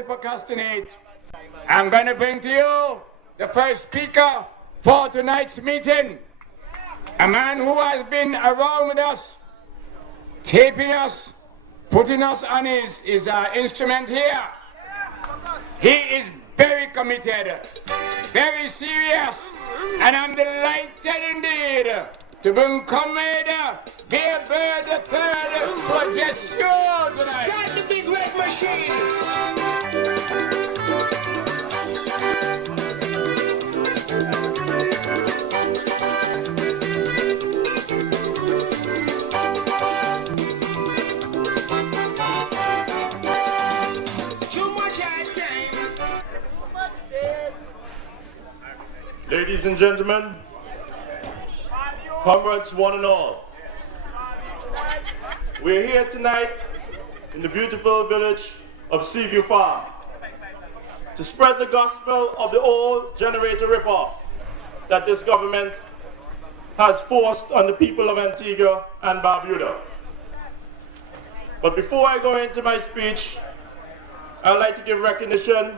to procrastinate. I'm going to bring to you the first speaker for tonight's meeting. A man who has been around with us, taping us, putting us on his instrument here. He is very committed, very serious, and I'm delighted indeed to bring Comrade Vere the Third for guest show tonight. Start the big red machine. Ladies and gentlemen, comrades one and all, we're here tonight in the beautiful village of Seaview Farm to spread the gospel of the old generator ripoff that this government has forced on the people of Antigua and Barbuda. But before I go into my speech, I'd like to give recognition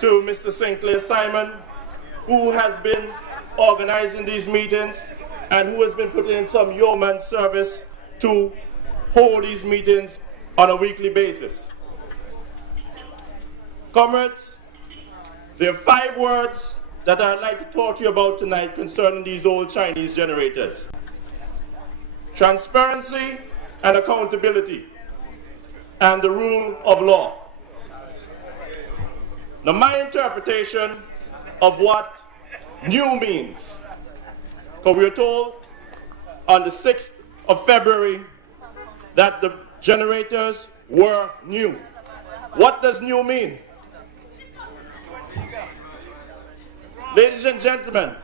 to Mr. Sinclair Simon, who has been organizing these meetings and who has been putting in some yeoman service to hold these meetings on a weekly basis. Comrades, there are 5 words that I'd like to talk to you about tonight concerning these old Chinese generators: transparency and accountability, and the rule of law. Now, my interpretation of what new means, because we were told on the 6th of February that the generators were new. What does new mean? Ladies and gentlemen,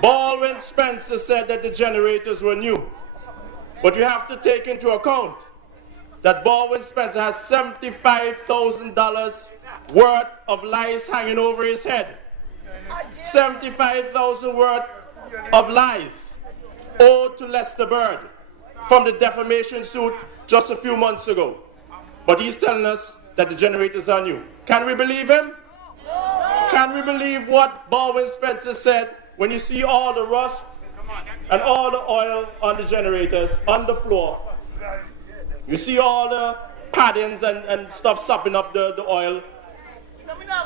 Baldwin Spencer said that the generators were new, but you have to take into account that Baldwin Spencer has $75,000 worth of lies hanging over his head. 75,000 worth of lies owed to Lester Bird from the defamation suit just a few months ago. But he's telling us that the generators are new. Can we believe him? Can we believe what Baldwin Spencer said when you see all the rust and all the oil on the generators on the floor? You see all the paddings and stuff sopping up the oil.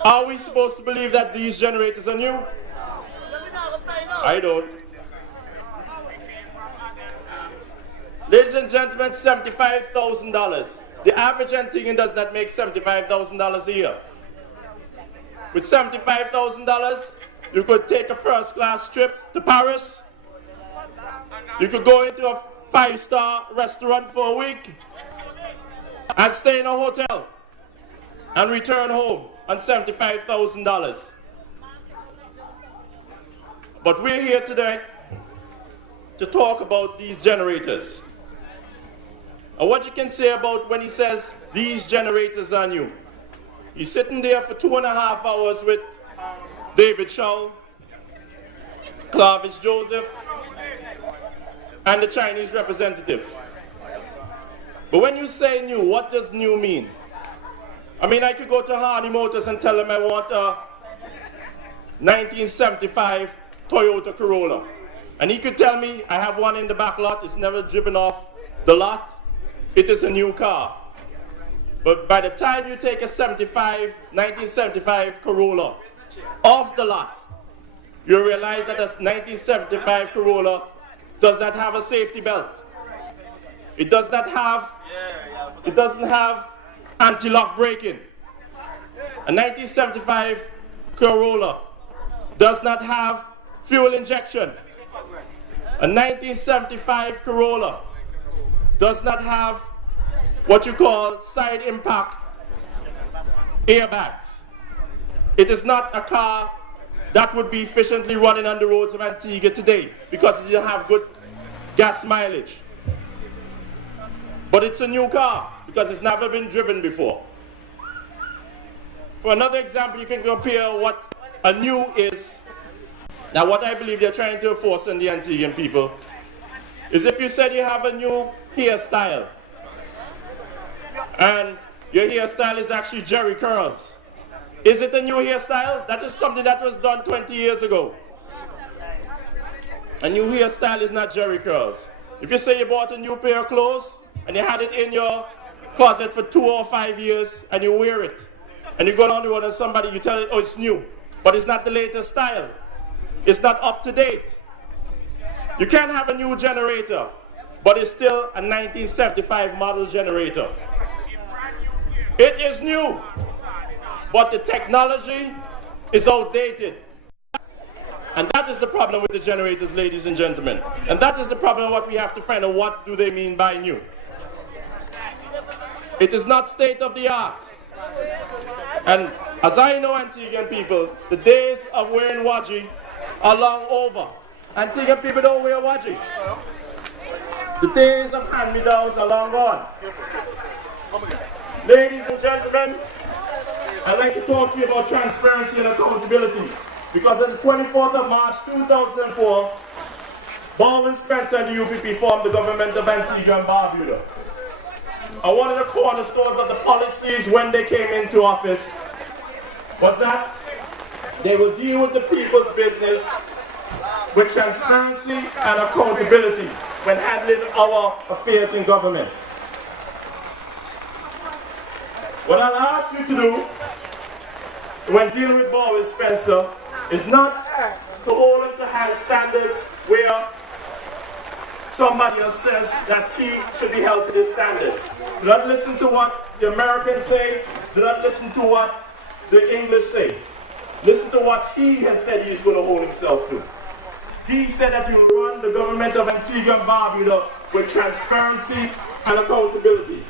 Are we supposed to believe that these generators are new? I don't. Ladies and gentlemen, $75,000. The average Antiguan does not make $75,000 a year. With $75,000, you could take a first-class trip to Paris. You could go into a 5-star restaurant for a week and stay in a hotel and return home on $75,000. But we're here today to talk about these generators. And what you can say about when he says these generators are new. He's sitting there for 2.5 hours with David Shaw, Clavis Joseph, and the Chinese representative. But when you say new, what does new mean? I mean, I could go to Hardy Motors and tell them I want a 1975 Toyota Corolla. And he could tell me I have one in the back lot, it's never driven off the lot. It is a new car. But by the time you take a 1975 Corolla off the lot, you realize that a 1975 Corolla does not have a safety belt. It doesn't have anti-lock braking. A 1975 Corolla does not have fuel injection. A 1975 Corolla does not have what you call side impact airbags. It is not a car that would be efficiently running on the roads of Antigua today because it doesn't have good gas mileage. But it's a new car because it's never been driven before. For another example, you can compare what a new is. Now, what I believe they're trying to enforce on the Antiguan people is if you said you have a new hairstyle and your hairstyle is actually jerry curls. Is it a new hairstyle? That is something that was done 20 years ago. A new hairstyle is not jerry curls. If you say you bought a new pair of clothes and you had it in your closet for 2 or 5 years and you wear it and you go down the road and somebody, you tell it, oh, it's new, but it's not the latest style. It's not up to date. You can have a new generator, but it's still a 1975 model generator. It is new, but the technology is outdated. And that is the problem with the generators, ladies and gentlemen. And that is the problem what we have to find out, what do they mean by new. It is not state of the art. And as I know Antiguan people, the days of wearing waji are long over. Antiguan people don't wear waji. The days of hand-me-downs are long gone. Ladies and gentlemen, I'd like to talk to you about transparency and accountability. Because on the 24th of March 2004, Baldwin Spencer and the UPP formed the government of Antigua and Barbuda. And one of the cornerstones of the policies when they came into office was that they would deal with the people's business with transparency and accountability when handling our affairs in government. What I'll ask you to do when dealing with Baldwin Spencer is not to hold him to high standards where somebody else says that he should be held to this standard. Do not listen to what the Americans say. Do not listen to what the English say. Listen to what he has said he is going to hold himself to. He said that he will run the government of Antigua and Barbuda with transparency and accountability.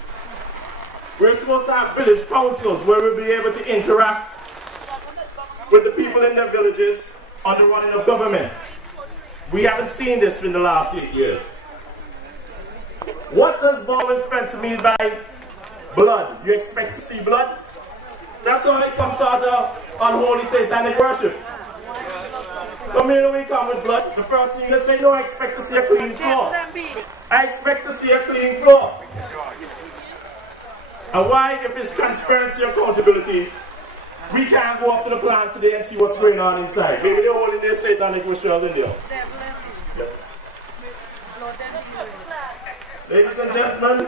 We're supposed to have village councils where we'll be able to interact with the people in their villages on the running of government. We haven't seen this in the last 8 years. What does Baldwin Spencer mean by blood? You expect to see blood? That's like some sort of unholy satanic worship. Come here when we come with blood, the first thing you say, no, I expect to see a clean floor. I expect to see a clean floor. And why, if it's transparency and accountability, we can't go up to the plant today and see what's going on inside? Maybe they're holding their satanic rituals in there. Yeah. Ladies and gentlemen,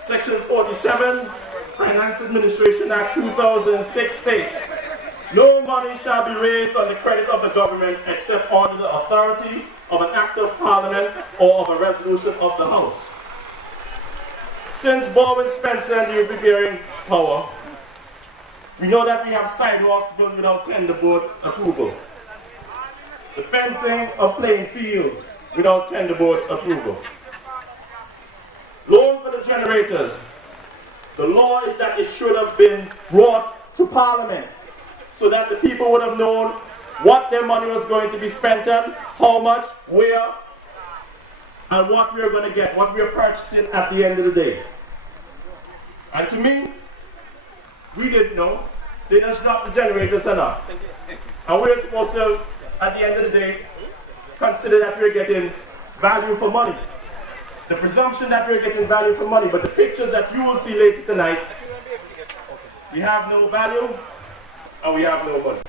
Section 47, Finance Administration Act 2006 states, no money shall be raised on the credit of the government except under the authority of an Act of Parliament or of a resolution of the House. Since Baldwin Spencer and the UPP are in power, we know that we have sidewalks built without tender board approval. The fencing of playing fields without tender board approval. Loan for the generators. The law is that it should have been brought to Parliament so that the people would have known what their money was going to be spent on, how much, where, and what we are going to get, what we are purchasing at the end of the day. And to me, we didn't know. They just dropped the generators on us. And we're supposed to, at the end of the day, consider that we're getting value for money. The presumption that we're getting value for money, but the pictures that you will see later tonight, we have no value and we have no money.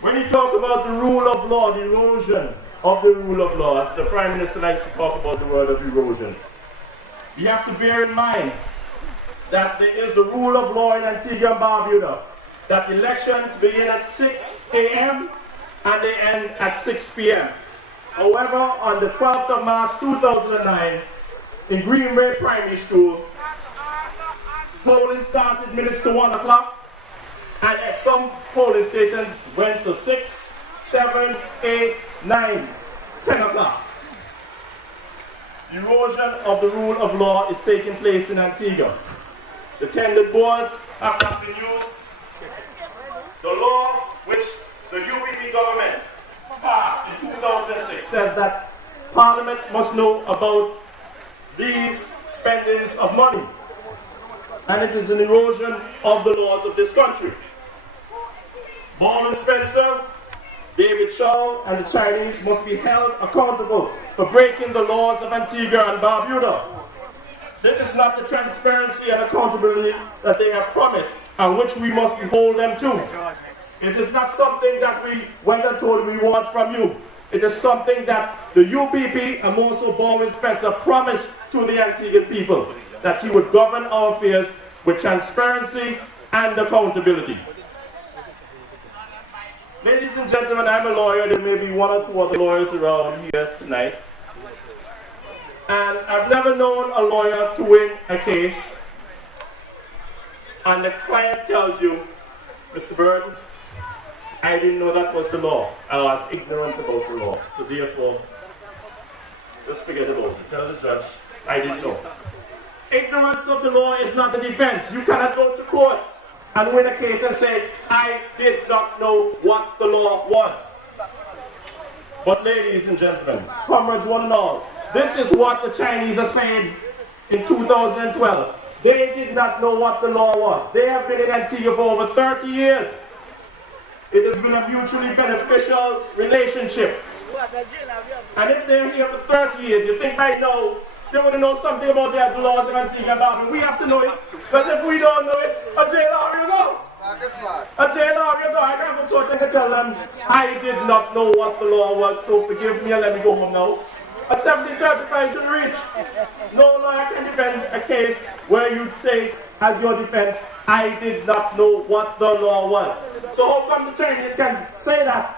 When you talk about the rule of law, the erosion of the rule of law, as the Prime Minister likes to talk about the word of erosion, you have to bear in mind that there is the rule of law in Antigua and Barbuda, that elections begin at 6 a.m. and they end at 6 p.m. However, on the 12th of March 2009, in Green Bay Primary School, polling started minutes to 1 o'clock, and at some polling stations went to 6, 7, 8, 9, 10 o'clock. Erosion of the rule of law is taking place in Antigua. The tendered boards have not been used. The law which the UPP government passed in 2006 says that Parliament must know about these spendings of money. And it is an erosion of the laws of this country. Baldwin Spencer, David Shaw, and the Chinese must be held accountable for breaking the laws of Antigua and Barbuda. This is not the transparency and accountability that they have promised and which we must hold them to. It is not something that we went and told we want from you. It is something that the UPP and more so Baldwin Spencer promised to the Antiguan people, that he would govern our affairs with transparency and accountability. Ladies and gentlemen, I'm a lawyer. There may be one or two other lawyers around here tonight. And I've never known a lawyer to win a case and the client tells you, Mr. Bird, I didn't know that was the law. I was ignorant about the law. So therefore, just forget about it. Tell the judge, I didn't know. Ignorance of the law is not the defense. You cannot go to court and win a case and say, I did not know what the law was. But ladies and gentlemen, comrades one and all, this is what the Chinese are saying in 2012. They did not know what the law was. They have been in Antigua for over 30 years. It has been a mutually beneficial relationship. And if they're here for 30 years, you think by now they would know something about the laws of Antigua and Barbuda. We have to know it. Because if we don't know it, a jailor will go. A jailor will go. I can't go to court and tell them, I did not know what the law was, so forgive me and let me go home now. A 70-35 should reach. No lawyer can defend a case where you'd say, as your defense, I did not know what the law was. So how come the Chinese can say that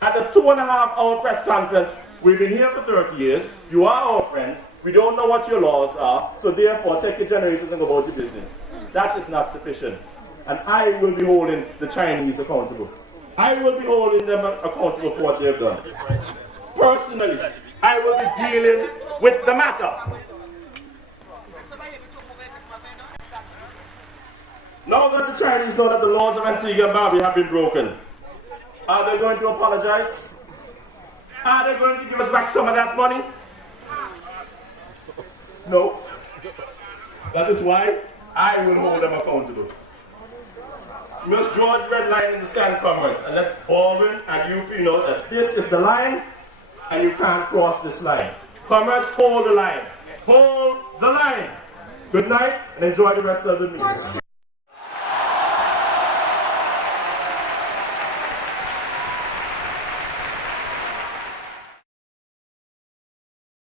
at the 2.5-hour press conference? We've been here for 30 years. You are our friends. We don't know what your laws are. So therefore, take your generators and go about your business. That is not sufficient. And I will be holding the Chinese accountable. I will be holding them accountable for what they've done. Personally, I will be dealing with the matter. Now that the Chinese know that the laws of Antigua and Barbuda have been broken, are they going to apologize? Are they going to give us back some of that money? No. That is why I will hold them accountable. You must draw the red line in the sand, comrades, and let Baldwin and UP know that this is the line and you can't cross this line. Comrades, hold the line. Hold the line. Good night and enjoy the rest of the meeting.